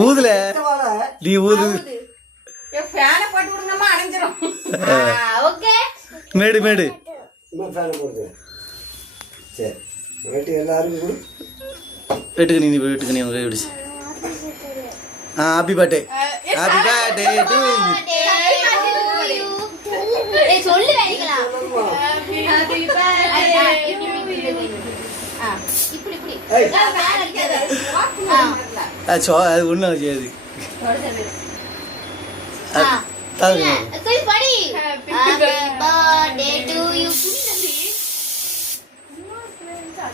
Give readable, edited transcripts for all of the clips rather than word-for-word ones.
ஊதுல நீ ஊது மேடு மேடு வீட்டுக்கு நீ வீட்டுக்கு நீ உங்க விடுச்சு happy birthday happy birthday to you சொல்லு வைங்களா ஹாப்பி பர்த்டே இப்படி இப்படி அது ஒன்றும் செய்யாது படி ஹாப்பி பர்த்டே டு யூ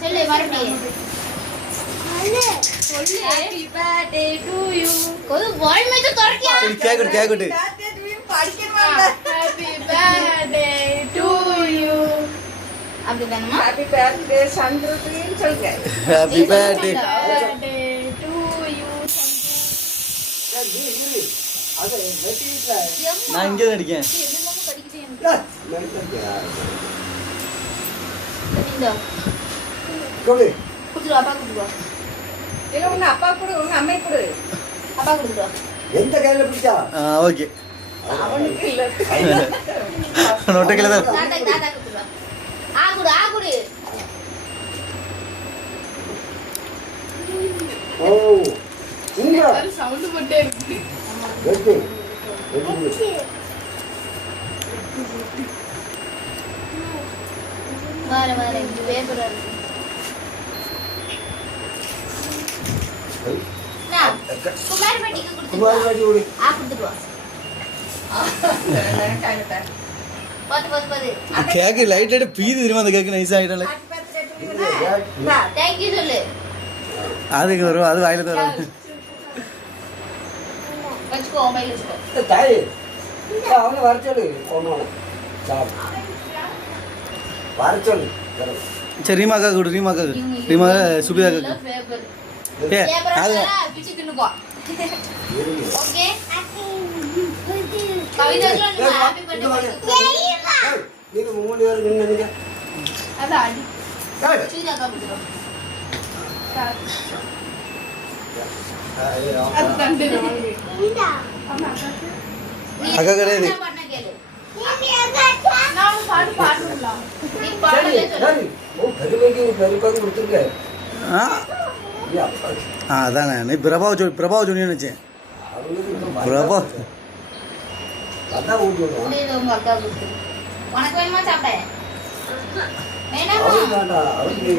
சொல்லு மறுபடியும் சொல்லு ஹாப்பி பர்த்டே டு யூ கொது வாய் மேல தரக்கியா கேக்குடு ஹாப்பி பர்த்டே டு யூ அப்படிதானமா ஹாப்பி பர்த்டே சந்திரபின்னு சொல்லுங்க ஹாப்பி பர்த்டே டு யூ நான் இங்கே தான் அடிக்கேன் அப்பா கூட உங்க அம்மை கூட அப்பா கொடுத்துருவா எந்த கையில பிடிச்சா ஓகே அவனுக்கு இல்ல நோட்ட கையில தான் தாத்தா தாத்தா கொடுத்துருவா ஆ குடு ஓ இங்க சவுண்ட் மட்டும் இருக்கு வெட்டு வர பேப்பர் இருக்கு நான் குமார் பட்டிக்கு கொடுத்துருவா ஆ கொடுத்துருவா பாத்து கேக்கு லைட் அடி பீது தெரியுமா அந்த கேக்கு நைஸ் ஆயிட்டல தேங்க் யூ சொல்லு அதுக்கு வரும் அது வாயில தான் வரும் வச்சுக்கோ மொபைல் வச்சுக்கோ தாய் அவனை வர சொல்லு ஒன்று வர சொல்லு சரி ரீமாக்கா கொடு ரீமாக்கா ரீமா சுபிதா காக்கு ஏ அது பிச்சு தின்னுக்கோ ஓகே கவிதா சொல்லு ஹாப்பி பர்த்டே நீங்க மூணு பேர் நின்னுங்க அத அடி சீதா காமிடுறோம் அது தண்டே நீடா அக்கா கிடையாது நான் பாடுறேன் நீ பாடல சொல்லு ஓ பெருமைக்கு கொடுத்துருக்க அதானே நீ பிரபாவை சொன்னி நினைச்சேன் பிரபா அதான் ஊட்டி உங்க அக்கா கொடுத்து உனக்கு வேணுமா சாப்பிட வேணாமா அவருக்கு வேண்டாம் அவருக்கு